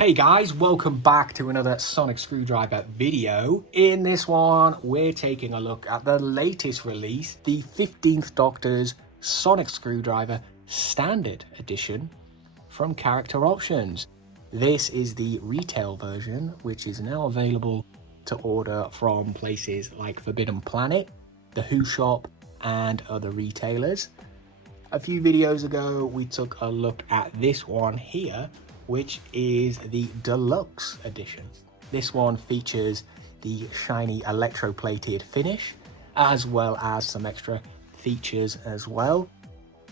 Hey guys, welcome back to another sonic screwdriver video. In this one, we're taking a look at the latest release, the 15th Doctor's sonic screwdriver standard edition from Character Options. This is the retail version, which is now available to order from places like Forbidden Planet, the Who Shop, and other retailers. A few videos ago, we took a look at this one here, which is the Deluxe Edition. This one features the shiny electroplated finish, as well as some extra features as well.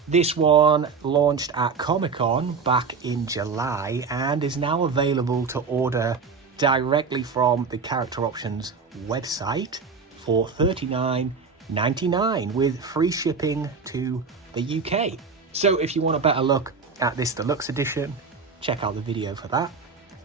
This one launched at Comic-Con back in July and is now available to order directly from the Character Options website for $39.99 with free shipping to the UK. So if you want a better look at this Deluxe Edition, check out the video for that.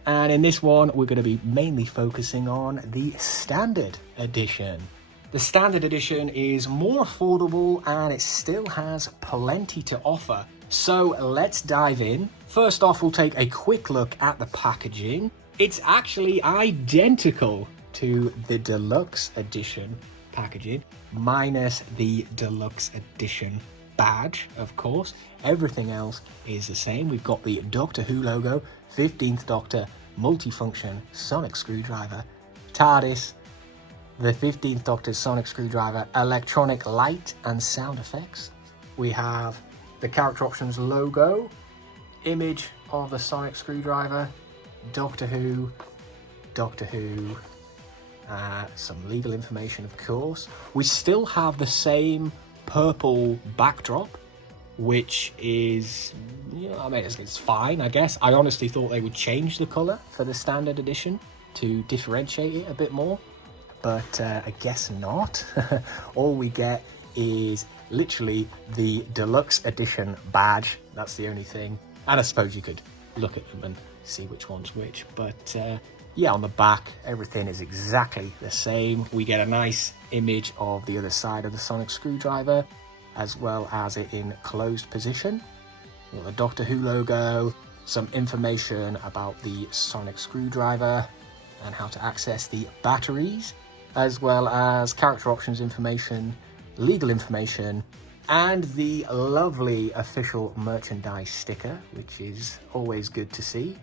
And in this one, we're going to be mainly focusing on the Standard Edition. The Standard Edition is more affordable and it still has plenty to offer. So let's dive in. First off, we'll take a quick look at the packaging. It's actually identical to the Deluxe Edition packaging, minus the Deluxe Edition badge, of course. Everything else is the same. We've got the Doctor Who logo, 15th Doctor multifunction sonic screwdriver, TARDIS, the 15th Doctor's sonic screwdriver, electronic light and sound effects. We have the Character Options logo, image of the sonic screwdriver, Doctor Who, some legal information, of course. We still have the same purple backdrop, which is, I mean, it's fine, I guess. I honestly thought they would change the colour for the Standard Edition to differentiate it a bit more, but I guess not. All we get is literally the Deluxe Edition badge. That's the only thing. And I suppose you could look at them and see which one's which, but yeah, on the back, everything is exactly the same. We get a nice image of the other side of the sonic screwdriver, as well as it in closed position. We've got the Doctor Who logo, some information about the sonic screwdriver and how to access the batteries, as well as Character Options information, legal information, and the lovely official merchandise sticker, which is always good to see,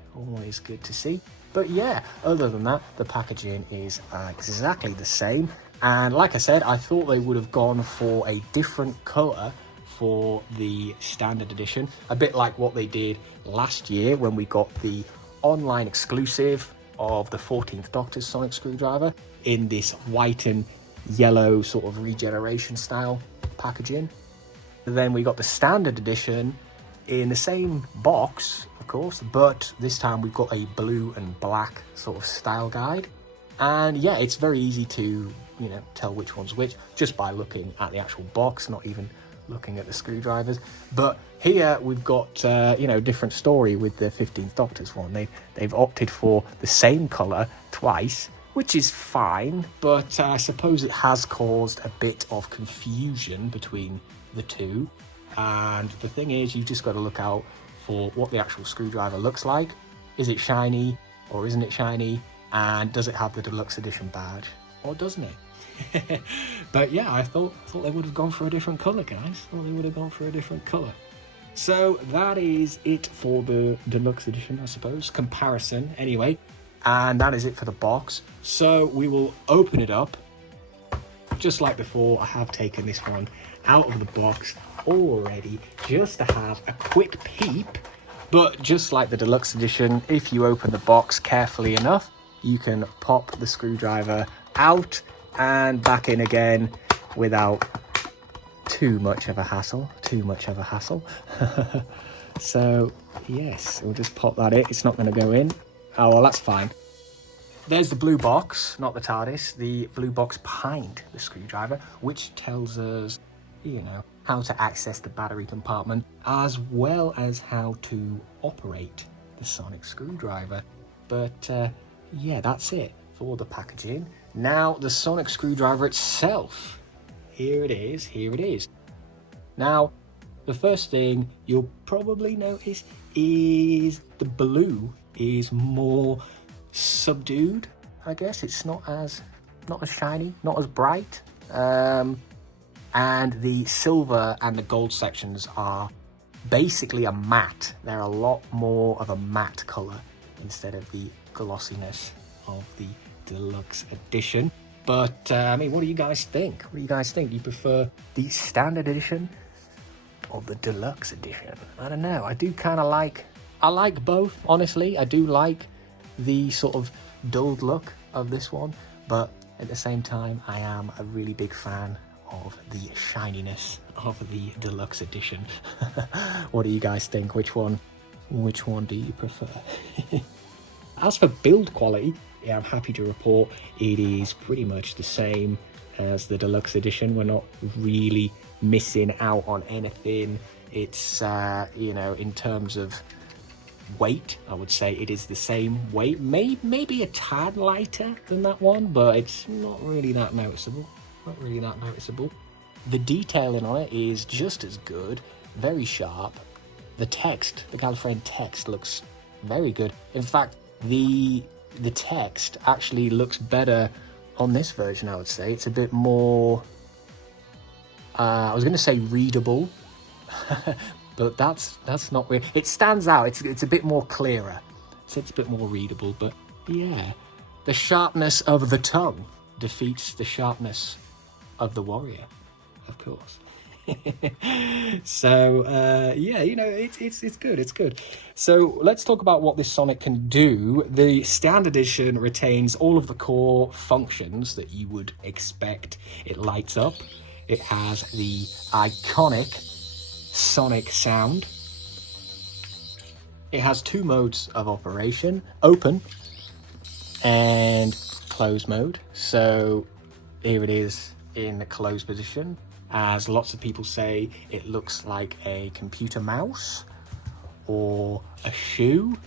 But yeah, other than that, the packaging is exactly the same. And like I said, I thought they would have gone for a different colour for the Standard Edition, a bit like what they did last year when we got the online exclusive of the 14th Doctor's sonic screwdriver in this white and yellow sort of regeneration style packaging. Then we got the Standard Edition in the same box, of course, but this time we've got a blue and black sort of style guide. And yeah, it's very easy to, tell which one's which just by looking at the actual box, not even looking at the screwdrivers. But here we've got, different story with the 15th Doctor's one. They've opted for the same colour twice, which is fine, but I suppose it has caused a bit of confusion between the two. And the thing is, you've just got to look out for what the actual screwdriver looks like. Is it shiny or isn't it shiny? And does it have the Deluxe Edition badge or doesn't it? But yeah, I thought they would have gone for a different colour, guys. So that is it for the Deluxe Edition, I suppose. Comparison, anyway. And that is it for the box. So we will open it up. Just like before, I have taken this one out of the box already just to have a quick peep. But just like the Deluxe Edition, if you open the box carefully enough, you can pop the screwdriver out and back in again without too much of a hassle. So yes, we'll just pop that in. It's not going to go in. Oh, well, that's fine. There's the blue box, not the TARDIS, the blue box behind the screwdriver, which tells us, how to access the battery compartment, as well as how to operate the sonic screwdriver. But yeah, that's it for the packaging. Now, the sonic screwdriver itself. Here it is. Now, the first thing you'll probably notice is the blue is more subdued, I guess. It's not as shiny, not as bright. And the silver and the gold sections are basically a matte. They're a lot more of a matte color instead of the glossiness of the Deluxe Edition. But I mean, what do you guys think? What do you guys think? Do you prefer the Standard Edition or the Deluxe Edition? I don't know. I do kind of I like both, honestly. I do like the sort of dulled look of this one, but at the same time, I am a really big fan of the shininess of the Deluxe Edition. What do you guys think? Which one do you prefer? As for build quality, yeah, I'm happy to report it is pretty much the same as the Deluxe Edition. We're not really missing out on anything. It's you know, in terms of weight, I would say it is the same weight, maybe a tad lighter than that one, but it's not really that noticeable. The detailing on it is just as good, very sharp. The text, the Gallifreyan text, looks very good. In fact, the text actually looks better on this version, I would say. It's a bit more, I was going to say readable, but that's not weird. It stands out. It's a bit more clearer. So it's a bit more readable, but yeah. The sharpness of the tongue defeats the sharpness of the warrior, of course. So yeah, you know, it's good. So let's talk about what this Sonic can do. The Standard Edition retains all of the core functions that you would expect. It lights up. It has the iconic Sonic sound. It has 2 modes of operation: open and close mode. So here it is in the closed position. As lots of people say, it looks like a computer mouse or a shoe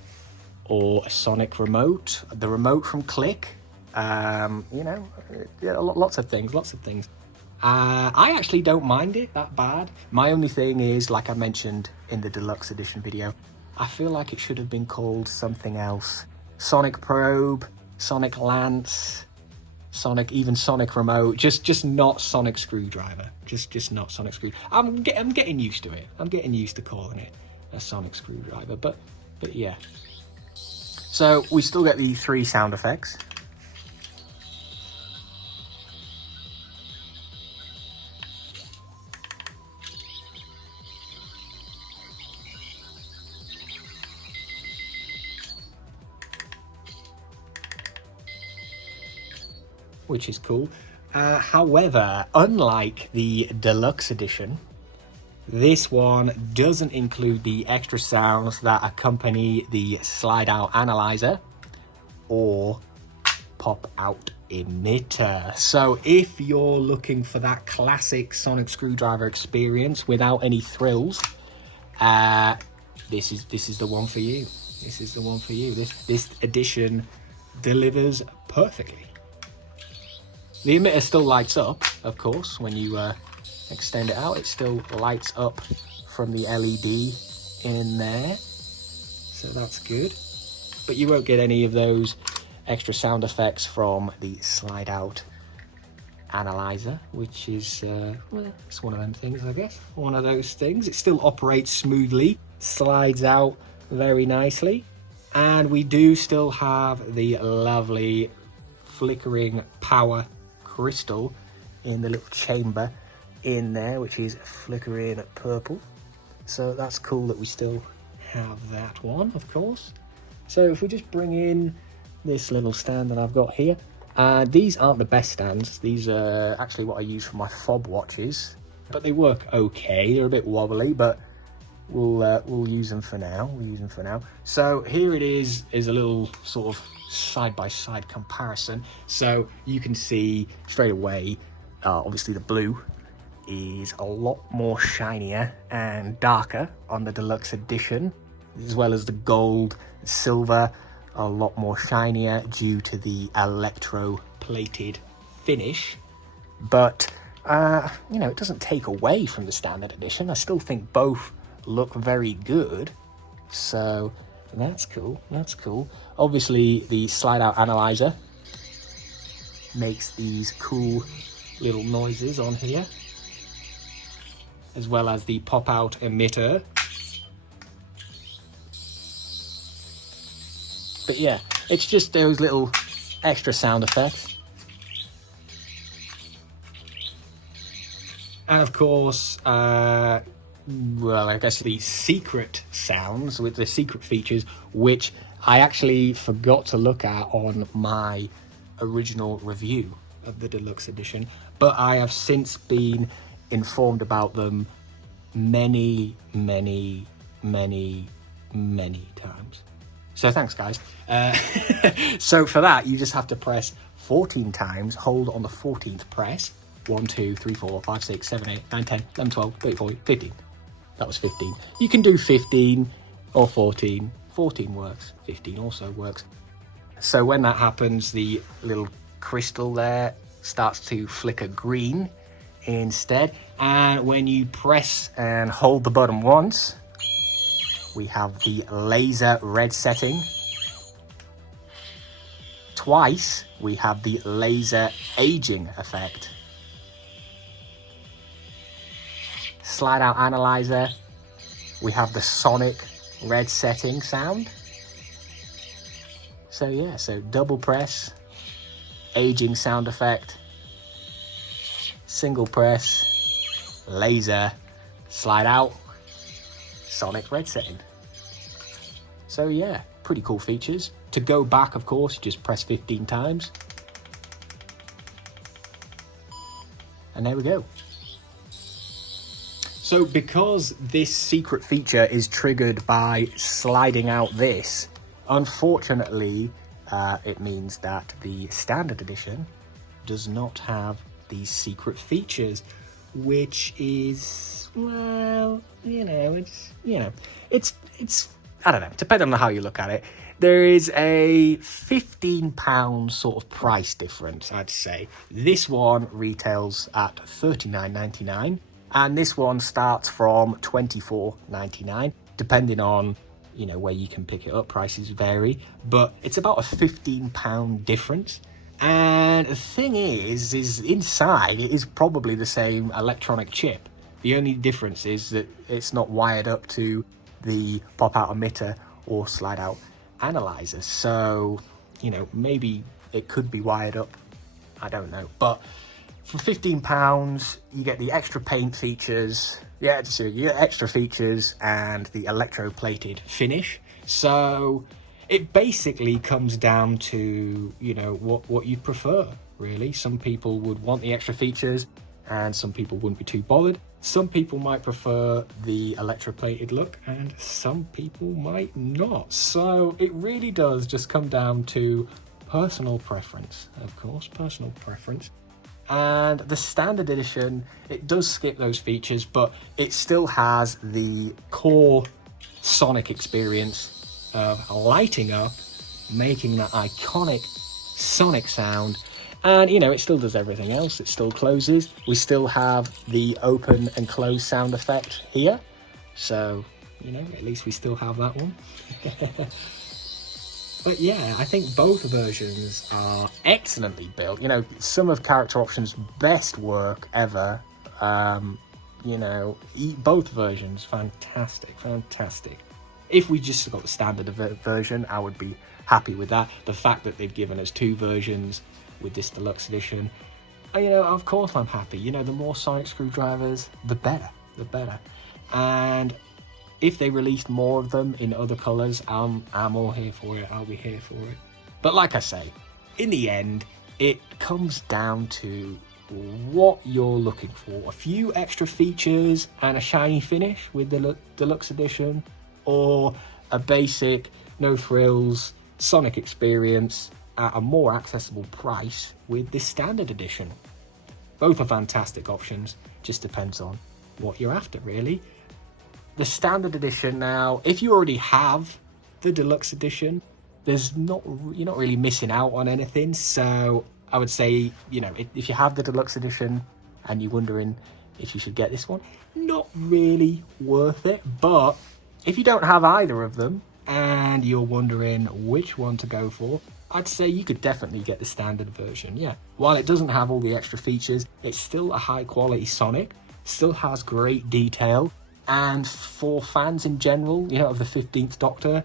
or a Sonic remote, the remote from Click, you know, yeah, lots of things. I actually don't mind it that bad. My only thing is, like I mentioned in the Deluxe Edition video, I feel like it should have been called something else. Sonic Probe, Sonic Lance, even Sonic Remote, just not Sonic Screwdriver. Just not Sonic Screwdriver. I'm getting used to it. I'm getting used to calling it a Sonic Screwdriver, but yeah. So we still get the 3 sound effects. Which is cool. However, unlike the Deluxe Edition, this one doesn't include the extra sounds that accompany the slide-out analyzer or pop-out emitter. So if you're looking for that classic Sonic Screwdriver experience without any thrills, this is the one for you. This edition delivers perfectly. The emitter still lights up, of course, when you extend it out. It still lights up from the LED in there, so that's good. But you won't get any of those extra sound effects from the slide-out analyzer, which is, well, it's one of them things, I guess. One of those things. It still operates smoothly, slides out very nicely, and we do still have the lovely flickering power crystal in the little chamber in there, which is flickering purple. So that's cool that we still have that one, of course. So if we just bring in this little stand that I've got here, these aren't the best stands. These are actually what I use for my fob watches, but they work okay. They're a bit wobbly, but we'll use them for now. So here it is a little sort of side-by-side comparison. So you can see straight away, obviously the blue is a lot more shinier and darker on the Deluxe Edition, as well as the gold, silver, a lot more shinier due to the electro-plated finish. But you know, it doesn't take away from the Standard Edition. I still think both look very good. So That's cool. That's cool. Obviously, the slide-out analyzer makes these cool little noises on here, as well as the pop-out emitter. But yeah, it's just those little extra sound effects. And of course, well, I guess the secret sounds with the secret features, which I actually forgot to look at on my original review of the Deluxe Edition, but I have since been informed about them many times. So thanks, guys. So for that, you just have to press 14 times, hold on the 14th press. 1, 2, 3, 4, 5, 6, 7, 8, 9, 10, 11, 12, 13, 14, 15. That was 15. You can do 15 or 14. 14 works. 15 also works. So when that happens, the little crystal there starts to flicker green instead. And when you press and hold the button once, we have the laser red setting. Twice, we have the laser aging effect. Slide out analyzer, we have the sonic red setting sound. So yeah, so double press, aging sound effect, single press, laser, slide out, sonic red setting. So yeah, pretty cool features. To go back, of course, just press 15 times. And there we go. So because this secret feature is triggered by sliding out this, unfortunately, it means that the standard edition does not have these secret features, which is, well, it's I don't know, depending on how you look at it. There is a £15 sort of price difference, I'd say. This one retails at $39.99. And this one starts from $24.99, depending on, where you can pick it up. Prices vary, but it's about a £15 difference. And the thing is inside it is probably the same electronic chip. The only difference is that it's not wired up to the pop-out emitter or slide-out analyzer. So, maybe it could be wired up. I don't know, but for £15, you get the extra paint features. Yeah, you get extra features and the electroplated finish. So it basically comes down to, what you prefer, really. Some people would want the extra features and some people wouldn't be too bothered. Some people might prefer the electroplated look and some people might not. So it really does just come down to personal preference, of course, personal preference. And the standard edition, it does skip those features, but it still has the core sonic experience of lighting up, making that iconic sonic sound. And, it still does everything else. It still closes. We still have the open and close sound effect here. So, at least we still have that one. But yeah, I think both versions are excellently built. Some of Character Options' best work ever. Both versions, fantastic. If we just got the standard version, I would be happy with that. The fact that they've given us two versions with this Deluxe Edition, of course I'm happy. The more sonic screwdrivers, the better. And if they released more of them in other colours, I'm all here for it. I'll be here for it. But like I say, in the end, it comes down to what you're looking for. A few extra features and a shiny finish with the Deluxe Edition, or a basic, no frills, sonic experience at a more accessible price with this standard edition. Both are fantastic options, just depends on what you're after, really. The standard edition now, if you already have the Deluxe Edition, you're not really missing out on anything. So I would say, if you have the Deluxe Edition and you're wondering if you should get this one, not really worth it. But if you don't have either of them and you're wondering which one to go for, I'd say you could definitely get the standard version, yeah. While it doesn't have all the extra features, it's still a high quality Sonic, still has great detail, and for fans in general, you know, of the 15th Doctor,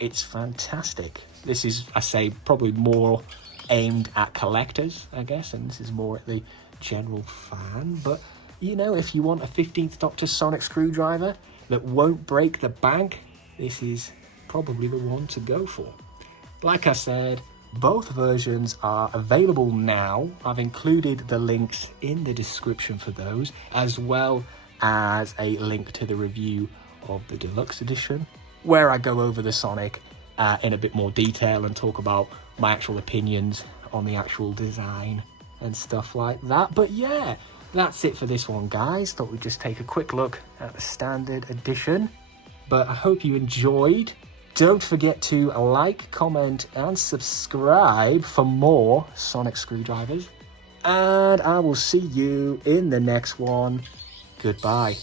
it's fantastic. This is, I say, probably more aimed at collectors, I guess, and this is more at the general fan. But, you know, if you want a 15th Doctor Sonic screwdriver that won't break the bank, this is probably the one to go for. Like I said, both versions are available now. I've included the links in the description for those, as well as a link to the review of the Deluxe Edition, where I go over the Sonic in a bit more detail and talk about my actual opinions on the actual design and stuff like that. But yeah, that's it for this one, guys. Thought we'd just take a quick look at the Standard Edition. But I hope you enjoyed. Don't forget to like, comment, and subscribe for more Sonic screwdrivers. And I will see you in the next one. Goodbye.